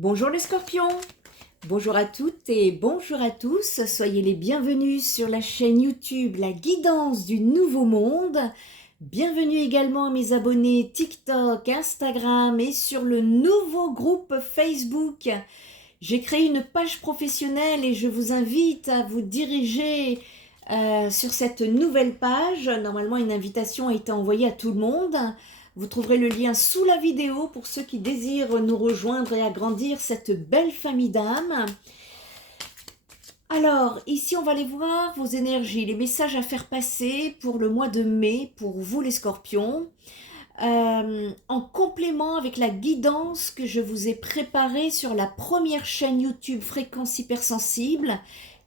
Bonjour les scorpions, bonjour à toutes et bonjour à tous, soyez les bienvenus sur la chaîne YouTube La Guidance du Nouveau Monde. Bienvenue également à mes abonnés TikTok, Instagram et sur le nouveau groupe Facebook. J'ai créé une page professionnelle et je vous invite à vous diriger sur cette nouvelle page. Normalement, une invitation a été envoyée à tout le monde. Vous trouverez le lien sous la vidéo pour ceux qui désirent nous rejoindre et agrandir cette belle famille d'âmes. Alors, ici, on va aller voir vos énergies, les messages à faire passer pour le mois de mai, pour vous les scorpions, en complément avec la guidance que je vous ai préparée sur la première chaîne YouTube Fréquence Hypersensible,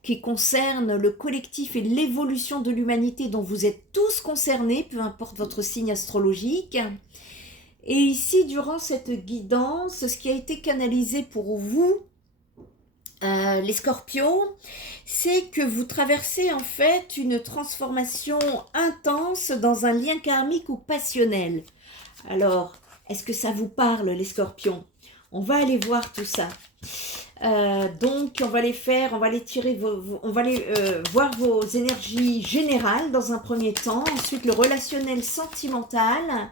qui concerne le collectif et l'évolution de l'humanité dont vous êtes tous concernés, peu importe votre signe astrologique. Et ici, durant cette guidance, ce qui a été canalisé pour vous, les scorpions, c'est que vous traversez en fait une transformation intense dans un lien karmique ou passionnel. Alors, est-ce que ça vous parle, les scorpions? On va aller voir tout ça. Donc, on va aller tirer, on va aller voir vos énergies générales dans un premier temps, ensuite le relationnel sentimental,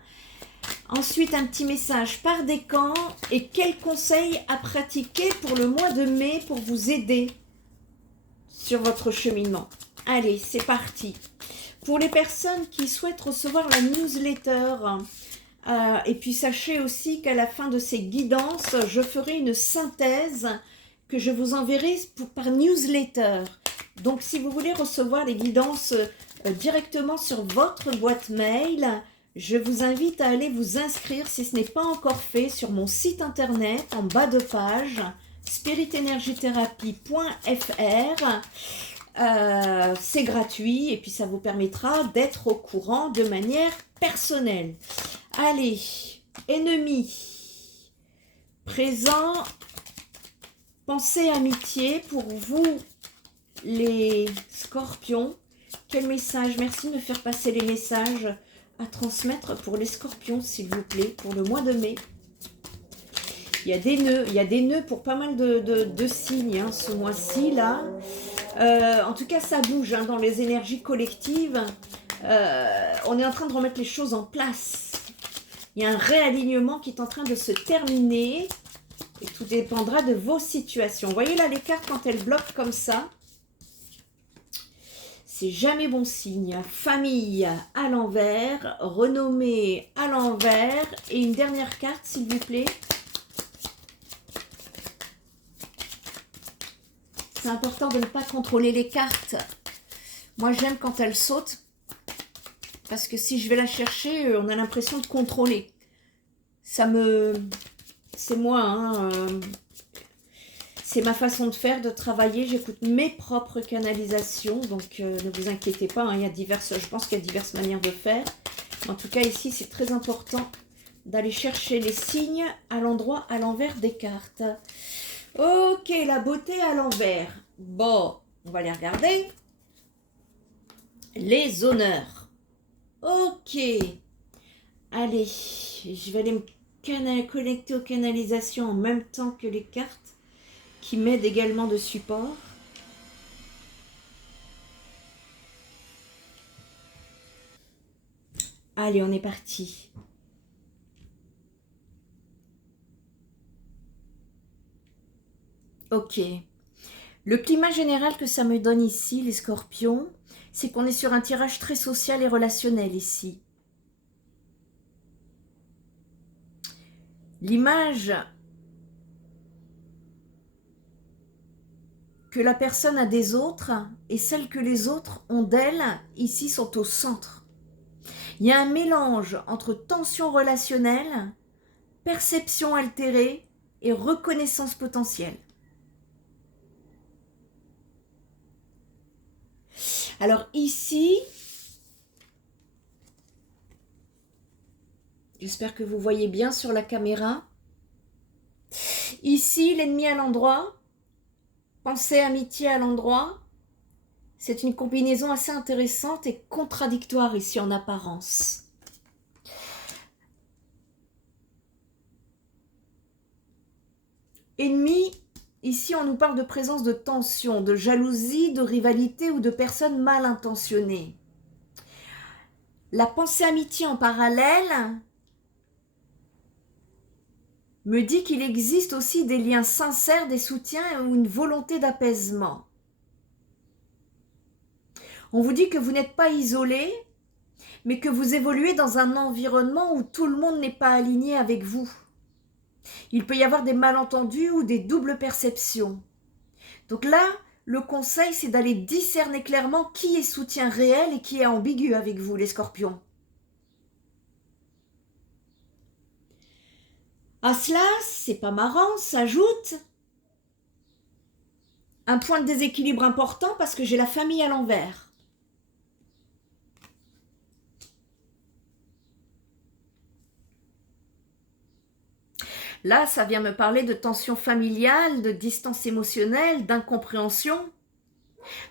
ensuite un petit message par décan et quels conseils à pratiquer pour le mois de mai pour vous aider sur votre cheminement. Allez, c'est parti. Pour les personnes qui souhaitent recevoir la newsletter, et puis sachez aussi qu'à la fin de ces guidances, je ferai une synthèse que je vous enverrai par newsletter. Donc si vous voulez recevoir les guidances directement sur votre boîte mail, je vous invite à aller vous inscrire si ce n'est pas encore fait sur mon site internet en bas de page spiritenergithérapie.fr. C'est gratuit et puis ça vous permettra d'être au courant de manière personnelle. Allez, ennemis, présent, pensée, amitié pour vous les scorpions. Quel message? Merci de me faire passer les messages à transmettre pour les scorpions, s'il vous plaît, pour le mois de mai. Il y a des nœuds pour pas mal de signes hein, ce mois-ci là. En tout cas, ça bouge hein, dans les énergies collectives. On est en train de remettre les choses en place. Il y a un réalignement qui est en train de se terminer et tout dépendra de vos situations. Vous voyez là les cartes quand elles bloquent comme ça, c'est jamais bon signe. Famille à l'envers, renommée à l'envers et une dernière carte s'il vous plaît. C'est important de ne pas contrôler les cartes. Moi j'aime quand elles sautent. Parce que si je vais la chercher, on a l'impression de contrôler. C'est moi, hein, c'est ma façon de faire, de travailler. J'écoute mes propres canalisations, donc ne vous inquiétez pas. Hein, je pense qu'il y a diverses manières de faire. En tout cas, ici, c'est très important d'aller chercher les signes à l'endroit, à l'envers des cartes. Ok, la beauté à l'envers. Bon, on va les regarder. Les honneurs. Ok, allez, je vais aller me connecter aux canalisations en même temps que les cartes qui m'aident également de support. Allez, on est parti. Ok, le climat général que ça me donne ici, les scorpions, c'est qu'on est sur un tirage très social et relationnel ici. L'image que la personne a des autres et celle que les autres ont d'elle, ici, sont au centre. Il y a un mélange entre tension relationnelle, perception altérée et reconnaissance potentielle. Alors ici, j'espère que vous voyez bien sur la caméra. Ici, l'ennemi à l'endroit, pensée, amitié à l'endroit. C'est une combinaison assez intéressante et contradictoire ici en apparence. Ennemi, ici on nous parle de présence de tension, de jalousie, de rivalité ou de personnes mal intentionnées. La pensée amitié en parallèle me dit qu'il existe aussi des liens sincères, des soutiens ou une volonté d'apaisement. On vous dit que vous n'êtes pas isolé, mais que vous évoluez dans un environnement où tout le monde n'est pas aligné avec vous. Il peut y avoir des malentendus ou des doubles perceptions. Donc là, le conseil, c'est d'aller discerner clairement qui est soutien réel et qui est ambigu avec vous, les scorpions. À cela, c'est pas marrant, s'ajoute un point de déséquilibre important parce que j'ai la famille à l'envers. Là, ça vient me parler de tension familiale, de distance émotionnelle, d'incompréhension,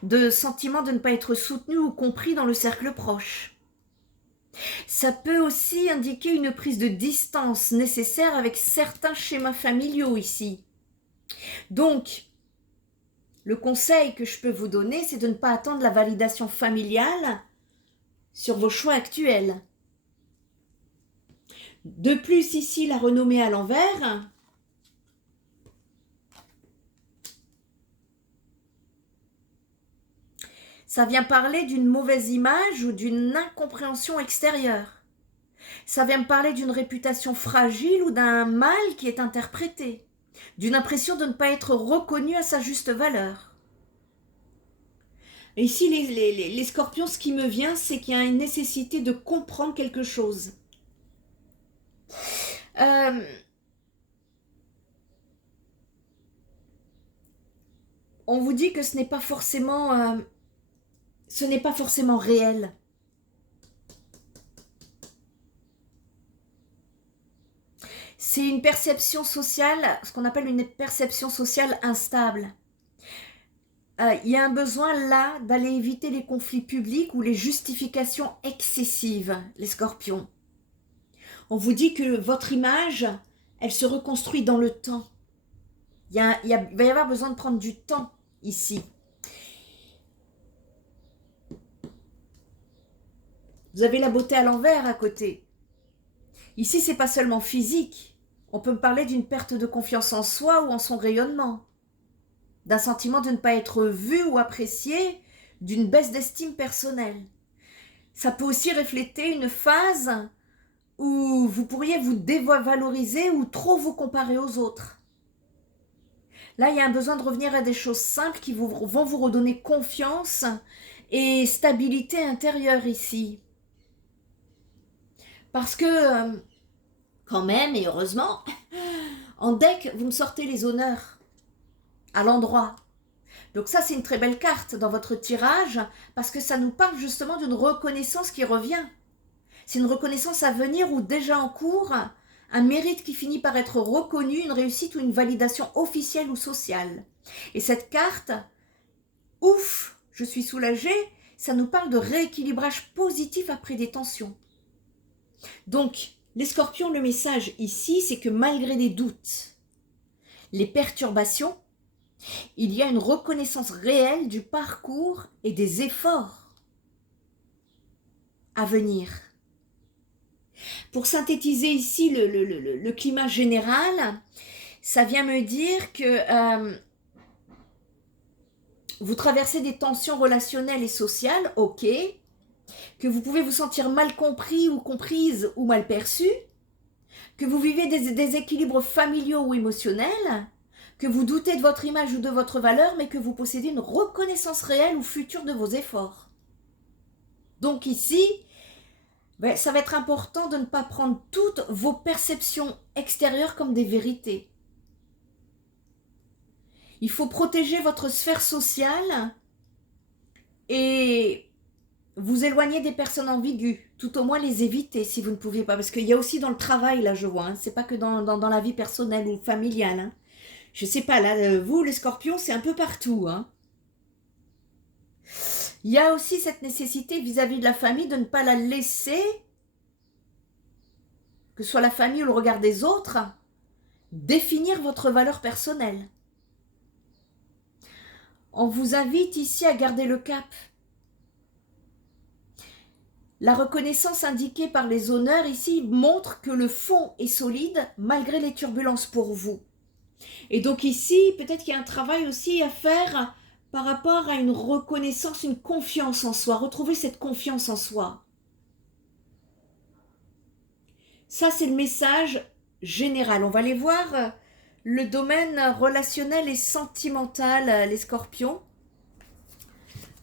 de sentiment de ne pas être soutenu ou compris dans le cercle proche. Ça peut aussi indiquer une prise de distance nécessaire avec certains schémas familiaux ici. Donc, le conseil que je peux vous donner, c'est de ne pas attendre la validation familiale sur vos choix actuels. De plus, ici, la renommée à l'envers. Ça vient parler d'une mauvaise image ou d'une incompréhension extérieure. Ça vient me parler d'une réputation fragile ou d'un mal qui est interprété, d'une impression de ne pas être reconnu à sa juste valeur. Et ici, les scorpions, ce qui me vient, c'est qu'il y a une nécessité de comprendre quelque chose. On vous dit que ce n'est pas forcément réel. C'est une perception sociale, ce qu'on appelle une perception sociale instable. Il y a un besoin là d'aller éviter les conflits publics ou les justifications excessives, les scorpions. On vous dit que votre image, elle se reconstruit dans le temps. Il va y avoir besoin de prendre du temps ici. Vous avez la beauté à l'envers à côté. Ici, c'est pas seulement physique. On peut me parler d'une perte de confiance en soi ou en son rayonnement, d'un sentiment de ne pas être vu ou apprécié, d'une baisse d'estime personnelle. Ça peut aussi refléter une phase où vous pourriez vous dévaloriser ou trop vous comparer aux autres. Là, il y a un besoin de revenir à des choses simples qui vont vous redonner confiance et stabilité intérieure ici. Parce que, quand même, et heureusement, en deck, vous me sortez les honneurs à l'endroit. Donc ça, c'est une très belle carte dans votre tirage parce que ça nous parle justement d'une reconnaissance qui revient. C'est une reconnaissance à venir ou déjà en cours, un mérite qui finit par être reconnu, une réussite ou une validation officielle ou sociale. Et cette carte, ouf, je suis soulagée, ça nous parle de rééquilibrage positif après des tensions. Donc, les scorpions, le message ici, c'est que malgré les doutes, les perturbations, il y a une reconnaissance réelle du parcours et des efforts à venir. Pour synthétiser ici le climat général, ça vient me dire que vous traversez des tensions relationnelles et sociales, ok, que vous pouvez vous sentir mal compris ou comprise ou mal perçu, que vous vivez des déséquilibres familiaux ou émotionnels, que vous doutez de votre image ou de votre valeur, mais que vous possédez une reconnaissance réelle ou future de vos efforts. Donc ici, ça va être important de ne pas prendre toutes vos perceptions extérieures comme des vérités. Il faut protéger votre sphère sociale et vous éloigner des personnes ambiguës, tout au moins les éviter si vous ne pouvez pas. Parce qu'il y a aussi dans le travail, là je vois, hein, c'est pas que dans la vie personnelle ou familiale. Hein. Je sais pas, là, vous les scorpions, c'est un peu partout. Hein. Il y a aussi cette nécessité vis-à-vis de la famille de ne pas la laisser, que ce soit la famille ou le regard des autres, définir votre valeur personnelle. On vous invite ici à garder le cap. La reconnaissance indiquée par les honneurs ici montre que le fond est solide malgré les turbulences pour vous. Et donc ici, peut-être qu'il y a un travail aussi à faire par rapport à une reconnaissance, une confiance en soi. Retrouver cette confiance en soi. Ça, c'est le message général. On va aller voir le domaine relationnel et sentimental, les scorpions.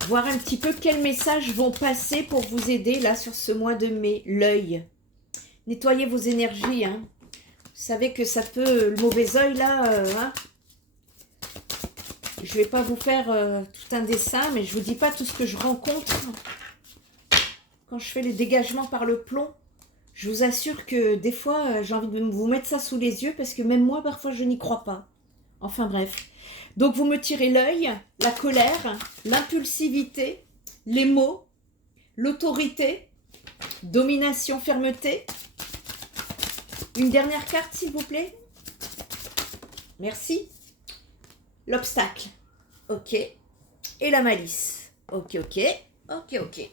Voir un petit peu quels messages vont passer pour vous aider là sur ce mois de mai. L'œil. Nettoyez vos énergies. Hein. Vous savez que ça peut, le mauvais œil là, hein. Je ne vais pas vous faire tout un dessin, mais je ne vous dis pas tout ce que je rencontre quand je fais les dégagements par le plomb. Je vous assure que des fois, j'ai envie de vous mettre ça sous les yeux parce que même moi, parfois, je n'y crois pas. Enfin bref. Donc, vous me tirez l'œil, la colère, l'impulsivité, les mots, l'autorité, domination, fermeté. Une dernière carte, s'il vous plaît. Merci. L'obstacle. Ok. Et la malice. Ok, ok. Ok, ok.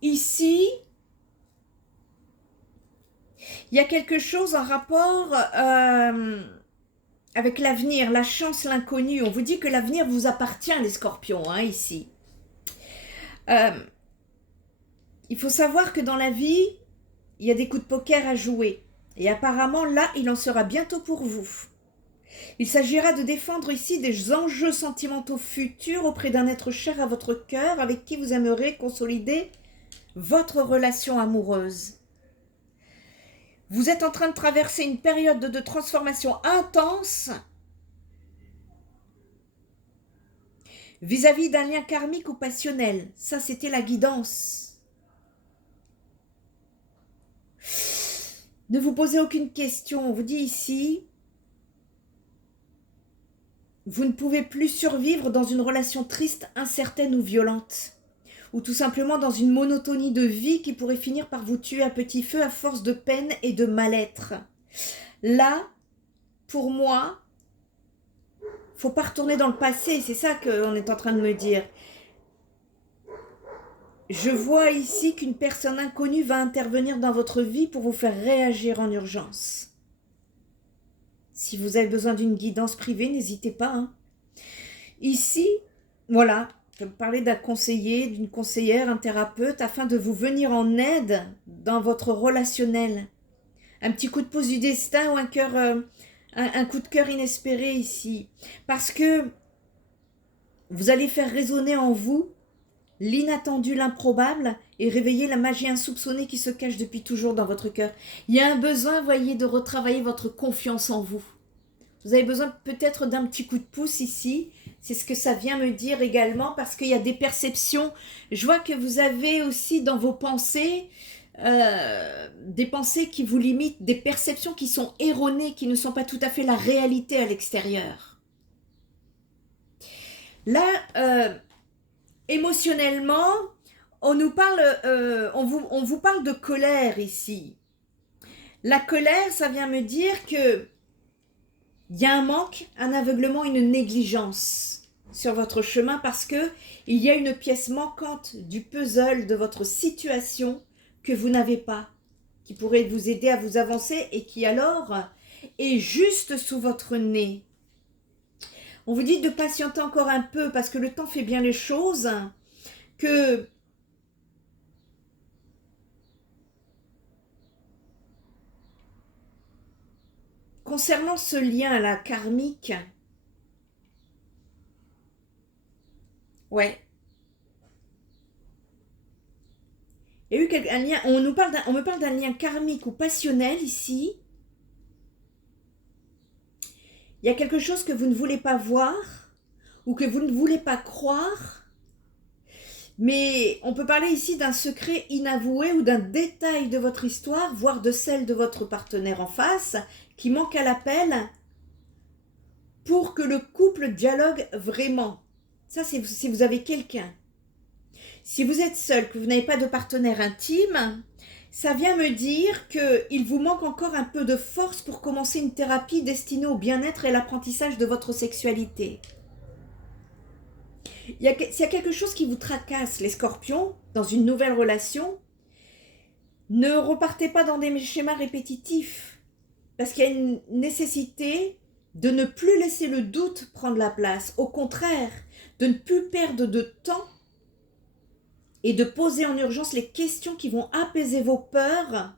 Ici, il y a quelque chose en rapport avec l'avenir, la chance, l'inconnu. On vous dit que l'avenir vous appartient, les scorpions, hein, ici. Il faut savoir que dans la vie, il y a des coups de poker à jouer. Et apparemment, là, il en sera bientôt pour vous. Il s'agira de défendre ici des enjeux sentimentaux futurs auprès d'un être cher à votre cœur, avec qui vous aimeriez consolider votre relation amoureuse. Vous êtes en train de traverser une période de transformation intense vis-à-vis d'un lien karmique ou passionnel. Ça, c'était la guidance. Ne vous posez aucune question. On vous dit ici, vous ne pouvez plus survivre dans une relation triste, incertaine ou violente. Ou tout simplement dans une monotonie de vie qui pourrait finir par vous tuer à petit feu à force de peine et de mal-être. Là, pour moi, faut pas retourner dans le passé, c'est ça qu'on est en train de me dire. Je vois ici qu'une personne inconnue va intervenir dans votre vie pour vous faire réagir en urgence. Si vous avez besoin d'une guidance privée, n'hésitez pas. Hein. Ici, voilà. Je vais vous parler d'un conseiller, d'une conseillère, un thérapeute, afin de vous venir en aide dans votre relationnel. Un petit coup de pouce du destin ou un coup de cœur inespéré ici. Parce que vous allez faire résonner en vous l'inattendu, l'improbable et réveiller la magie insoupçonnée qui se cache depuis toujours dans votre cœur. Il y a un besoin, voyez, de retravailler votre confiance en vous. Vous avez besoin peut-être d'un petit coup de pouce ici. C'est ce que ça vient me dire également parce qu'il y a des perceptions. Je vois que vous avez aussi dans vos pensées des pensées qui vous limitent, des perceptions qui sont erronées, qui ne sont pas tout à fait la réalité à l'extérieur. Là, émotionnellement, on vous parle de colère ici. La colère, ça vient me dire que il y a un manque, un aveuglement, une négligence sur votre chemin parce que il y a une pièce manquante du puzzle de votre situation que vous n'avez pas, qui pourrait vous aider à vous avancer et qui alors est juste sous votre nez. On vous dit de patienter encore un peu parce que le temps fait bien les choses, que concernant ce lien-là karmique, ouais, il y a eu un lien, on me parle d'un lien karmique ou passionnel ici. Il y a quelque chose que vous ne voulez pas voir ou que vous ne voulez pas croire, mais on peut parler ici d'un secret inavoué ou d'un détail de votre histoire, voire de celle de votre partenaire en face, qui manque à l'appel pour que le couple dialogue vraiment. Ça, c'est si vous avez quelqu'un. Si vous êtes seul, que vous n'avez pas de partenaire intime, Ça vient me dire qu'il vous manque encore un peu de force pour commencer une thérapie destinée au bien-être et l'apprentissage de votre sexualité. S'il y a quelque chose qui vous tracasse, les scorpions, dans une nouvelle relation, ne repartez pas dans des schémas répétitifs, parce qu'il y a une nécessité de ne plus laisser le doute prendre la place. Au contraire, de ne plus perdre de temps et de poser en urgence les questions qui vont apaiser vos peurs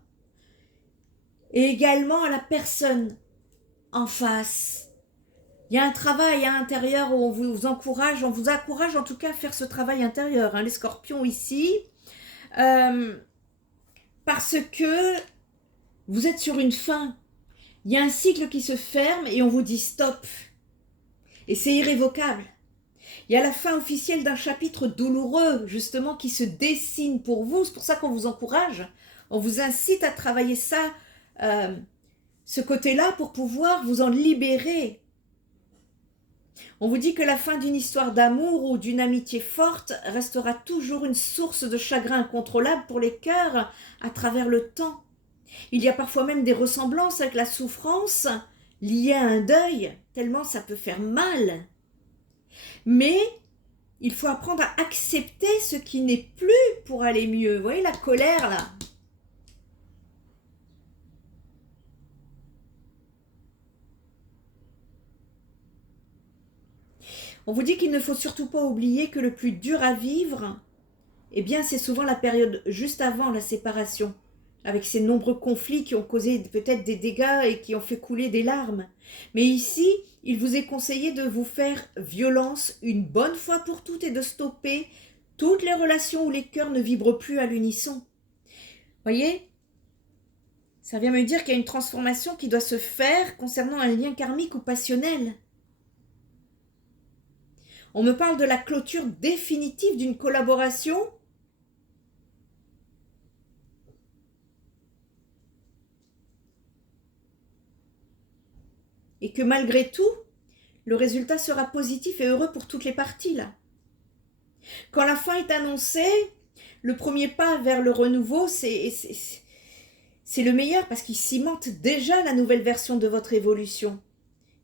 et également à la personne en face. Il y a un travail à l'intérieur où on vous encourage en tout cas à faire ce travail intérieur, hein, les scorpions ici, parce que vous êtes sur une fin. Il y a un cycle qui se ferme et on vous dit stop. Et c'est irrévocable. Il y a la fin officielle d'un chapitre douloureux, justement, qui se dessine pour vous. C'est pour ça qu'on vous encourage. On vous incite à travailler ça, ce côté-là, pour pouvoir vous en libérer. On vous dit que la fin d'une histoire d'amour ou d'une amitié forte restera toujours une source de chagrin incontrôlable pour les cœurs à travers le temps. Il y a parfois même des ressemblances avec la souffrance liée à un deuil, tellement ça peut faire mal. Mais il faut apprendre à accepter ce qui n'est plus pour aller mieux. Vous voyez la colère là? On vous dit qu'il ne faut surtout pas oublier que le plus dur à vivre, eh bien c'est souvent la période juste avant la séparation, avec ces nombreux conflits qui ont causé peut-être des dégâts et qui ont fait couler des larmes. Mais ici, il vous est conseillé de vous faire violence une bonne fois pour toutes et de stopper toutes les relations où les cœurs ne vibrent plus à l'unisson. Voyez, ça vient me dire qu'il y a une transformation qui doit se faire concernant un lien karmique ou passionnel. On me parle de la clôture définitive d'une collaboration. Et que malgré tout, le résultat sera positif et heureux pour toutes les parties là. Quand la fin est annoncée, le premier pas vers le renouveau, c'est le meilleur parce qu'il cimente déjà la nouvelle version de votre évolution.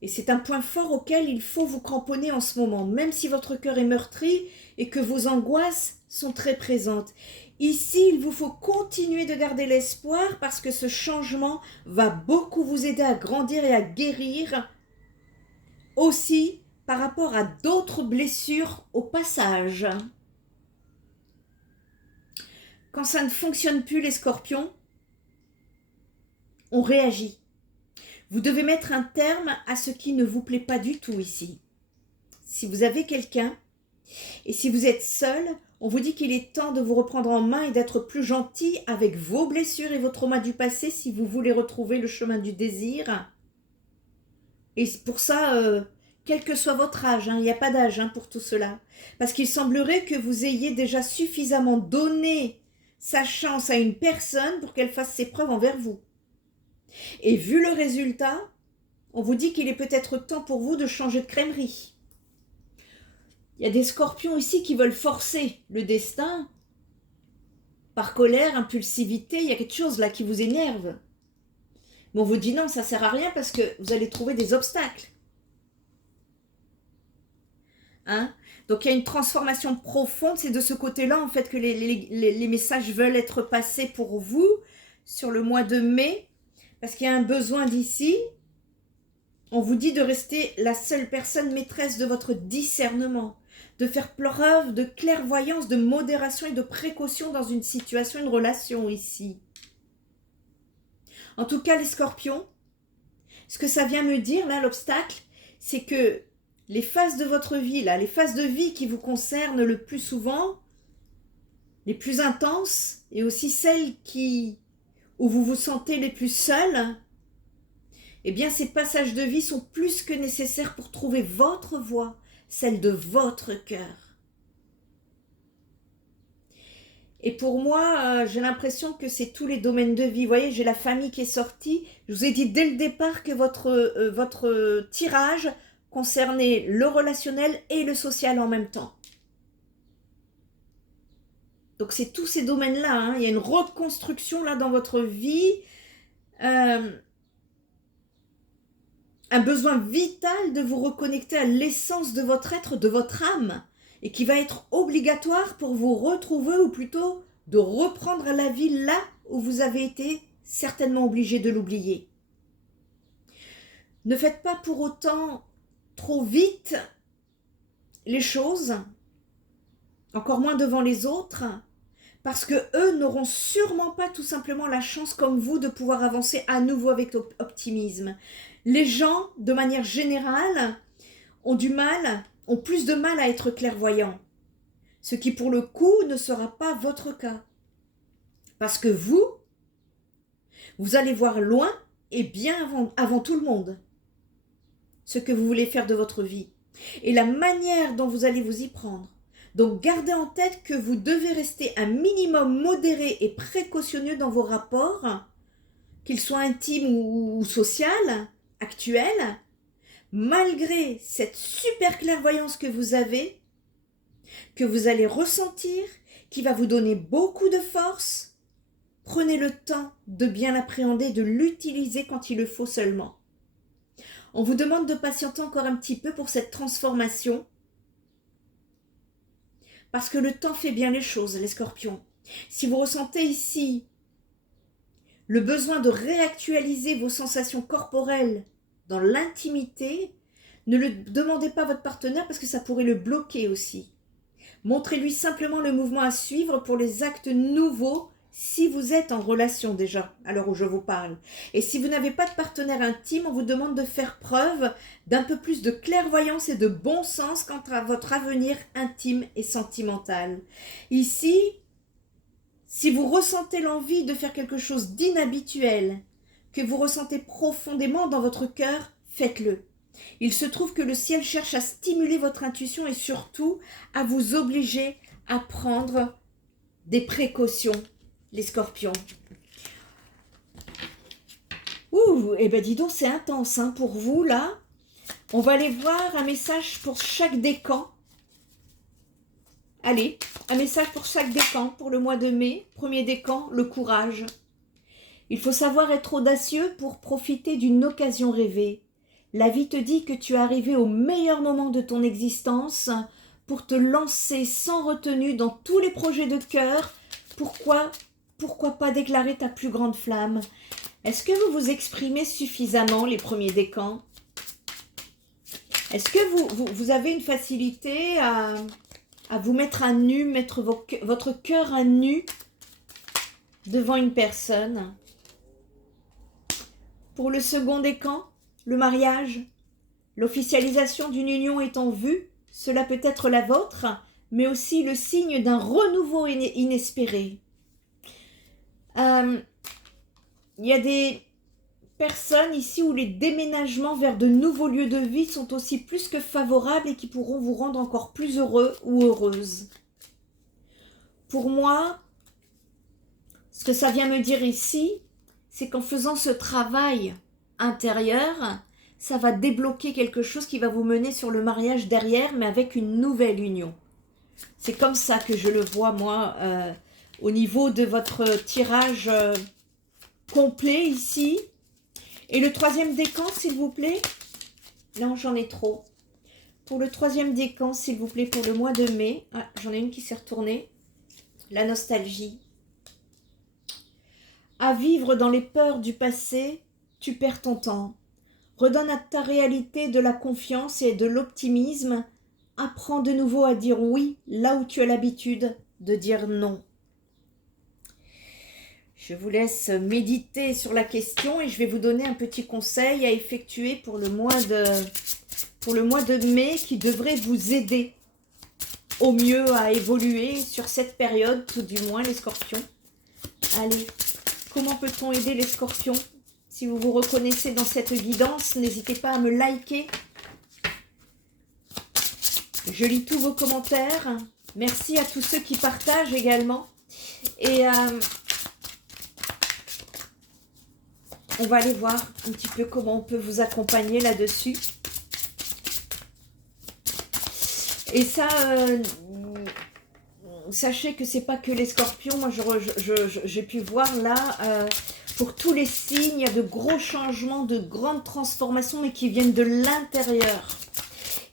Et c'est un point fort auquel il faut vous cramponner en ce moment, même si votre cœur est meurtri et que vos angoisses sont très présentes. Ici, il vous faut continuer de garder l'espoir parce que ce changement va beaucoup vous aider à grandir et à guérir aussi par rapport à d'autres blessures au passage. Quand ça ne fonctionne plus, les scorpions, on réagit. Vous devez mettre un terme à ce qui ne vous plaît pas du tout ici. Si vous avez quelqu'un et si vous êtes seul, on vous dit qu'il est temps de vous reprendre en main et d'être plus gentil avec vos blessures et vos traumas du passé si vous voulez retrouver le chemin du désir. Et pour ça, quel que soit votre âge, il n'y a pas d'âge pour tout cela. Parce qu'il semblerait que vous ayez déjà suffisamment donné sa chance à une personne pour qu'elle fasse ses preuves envers vous. Et vu le résultat, on vous dit qu'il est peut-être temps pour vous de changer de crèmerie. Il y a des scorpions ici qui veulent forcer le destin. Par colère, impulsivité, il y a quelque chose là qui vous énerve. Mais on vous dit non, ça ne sert à rien parce que vous allez trouver des obstacles. Donc il y a une transformation profonde, c'est de ce côté-là en fait que les messages veulent être passés pour vous sur le mois de mai. Parce qu'il y a un besoin d'ici, on vous dit de rester la seule personne maîtresse de votre discernement, de faire preuve de clairvoyance, de modération et de précaution dans une situation, une relation ici. En tout cas, les scorpions, ce que ça vient me dire, là, l'obstacle, c'est que les phases de votre vie, là, les phases de vie qui vous concernent le plus souvent, les plus intenses, et aussi celles où vous vous sentez les plus seuls, eh bien ces passages de vie sont plus que nécessaires pour trouver votre voie, celle de votre cœur. Et pour moi, j'ai l'impression que c'est tous les domaines de vie. Vous voyez, j'ai la famille qui est sortie. Je vous ai dit dès le départ que votre tirage concernait le relationnel et le social en même temps. Donc c'est tous ces domaines-là, hein. Il y a une reconstruction là dans votre vie, un besoin vital de vous reconnecter à l'essence de votre être, de votre âme, et qui va être obligatoire pour vous retrouver, ou plutôt de reprendre la vie là où vous avez été certainement obligé de l'oublier. Ne faites pas pour autant trop vite les choses, encore moins devant les autres, parce que eux n'auront sûrement pas tout simplement la chance comme vous de pouvoir avancer à nouveau avec optimisme. Les gens, de manière générale, ont plus de mal à être clairvoyants, ce qui pour le coup ne sera pas votre cas. Parce que vous allez voir loin et bien avant tout le monde ce que vous voulez faire de votre vie et la manière dont vous allez vous y prendre. Donc gardez en tête que vous devez rester un minimum modéré et précautionneux dans vos rapports, qu'ils soient intimes ou sociaux, actuels, malgré cette super clairvoyance que vous avez, que vous allez ressentir, qui va vous donner beaucoup de force. Prenez le temps de bien l'appréhender, de l'utiliser quand il le faut seulement. On vous demande de patienter encore un petit peu pour cette transformation, parce que le temps fait bien les choses, les scorpions. Si vous ressentez ici le besoin de réactualiser vos sensations corporelles dans l'intimité, ne le demandez pas à votre partenaire parce que ça pourrait le bloquer aussi. Montrez-lui simplement le mouvement à suivre pour les actes nouveaux si vous êtes en relation déjà, à l'heure où je vous parle. Et si vous n'avez pas de partenaire intime, on vous demande de faire preuve d'un peu plus de clairvoyance et de bon sens quant à votre avenir intime et sentimental. Ici, si vous ressentez l'envie de faire quelque chose d'inhabituel, que vous ressentez profondément dans votre cœur, faites-le. Il se trouve que le ciel cherche à stimuler votre intuition et surtout à vous obliger à prendre des précautions, les scorpions. Ouh, eh ben dis donc, c'est intense hein, pour vous là. On va aller voir un message pour chaque décan. Allez, un message pour chaque décan pour le mois de mai. Premier décan, le courage. Il faut savoir être audacieux pour profiter d'une occasion rêvée. La vie te dit que tu es arrivé au meilleur moment de ton existence pour te lancer sans retenue dans tous les projets de cœur. Pourquoi pas déclarer ta plus grande flamme? Est-ce que vous vous exprimez suffisamment, les premiers décans? Est-ce que vous avez une facilité à vous mettre à nu, mettre votre cœur à nu devant une personne? Pour le second décan, le mariage, l'officialisation d'une union est en vue, cela peut être la vôtre, mais aussi le signe d'un renouveau inespéré. Il y a des personnes ici où les déménagements vers de nouveaux lieux de vie sont aussi plus que favorables et qui pourront vous rendre encore plus heureux ou heureuse. Pour moi, ce que ça vient me dire ici, c'est qu'en faisant ce travail intérieur, ça va débloquer quelque chose qui va vous mener sur le mariage derrière, mais avec une nouvelle union. C'est comme ça que je le vois, moi, au niveau de votre tirage complet ici. Et le troisième décan, s'il vous plaît. Non, j'en ai trop. Pour le troisième décan, s'il vous plaît, pour le mois de mai. Ah, j'en ai une qui s'est retournée. La nostalgie. À vivre dans les peurs du passé, tu perds ton temps. Redonne à ta réalité de la confiance et de l'optimisme. Apprends de nouveau à dire oui là où tu as l'habitude de dire non. Je vous laisse méditer sur la question et je vais vous donner un petit conseil à effectuer pour le mois de mai qui devrait vous aider au mieux à évoluer sur cette période, tout du moins les scorpions. Allez, comment peut-on aider les scorpions? Si vous vous reconnaissez dans cette guidance, n'hésitez pas à me liker. Je lis tous vos commentaires. Merci à tous ceux qui partagent également. Et on va aller voir un petit peu comment on peut vous accompagner là-dessus. Et ça, sachez que c'est pas que les scorpions. Moi, j'ai pu voir là, pour tous les signes, il y a de gros changements, de grandes transformations, mais qui viennent de l'intérieur.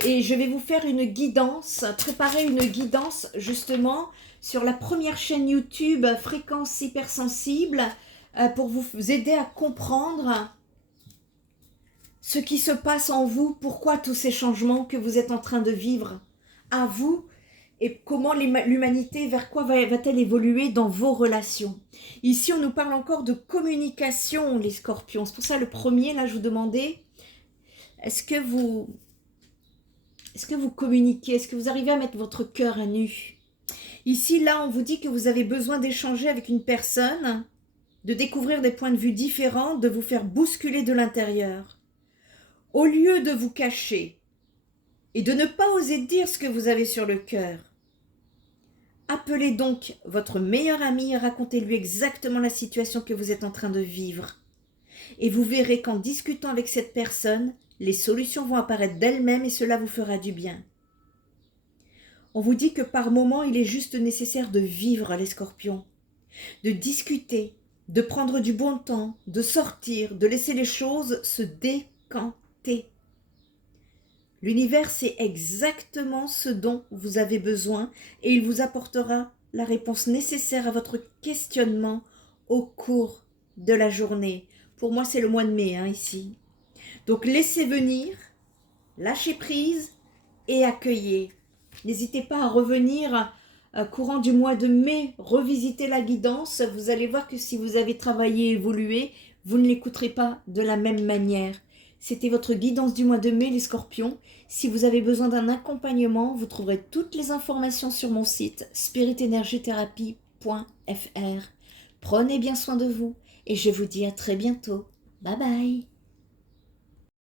Et je vais vous faire une guidance, préparer une guidance justement sur la première chaîne YouTube Fréquence Hypersensible pour vous aider à comprendre ce qui se passe en vous, pourquoi tous ces changements que vous êtes en train de vivre à vous et comment l'humanité, vers quoi va-t-elle évoluer dans vos relations. Ici, on nous parle encore de communication, les scorpions. C'est pour ça le premier, là, je vous demandais, est-ce que vous communiquez? Est-ce que vous arrivez à mettre votre cœur à nu? Ici, là, on vous dit que vous avez besoin d'échanger avec une personne, de découvrir des points de vue différents, de vous faire bousculer de l'intérieur. Au lieu de vous cacher et de ne pas oser dire ce que vous avez sur le cœur, appelez donc votre meilleur ami et racontez-lui exactement la situation que vous êtes en train de vivre. Et vous verrez qu'en discutant avec cette personne, les solutions vont apparaître d'elles-mêmes et cela vous fera du bien. On vous dit que par moments, il est juste nécessaire de vivre, les scorpions, de discuter, de prendre du bon temps, de sortir, de laisser les choses se décanter. L'univers sait exactement ce dont vous avez besoin et il vous apportera la réponse nécessaire à votre questionnement au cours de la journée. Pour moi, c'est le mois de mai, ici. Donc, laissez venir, lâchez prise et accueillez. N'hésitez pas à revenir courant du mois de mai, revisiter la guidance. Vous allez voir que si vous avez travaillé, évolué, vous ne l'écouterez pas de la même manière. C'était votre guidance du mois de mai, les scorpions. Si vous avez besoin d'un accompagnement, vous trouverez toutes les informations sur mon site spiritenergietherapie.fr. Prenez bien soin de vous et je vous dis à très bientôt. Bye bye.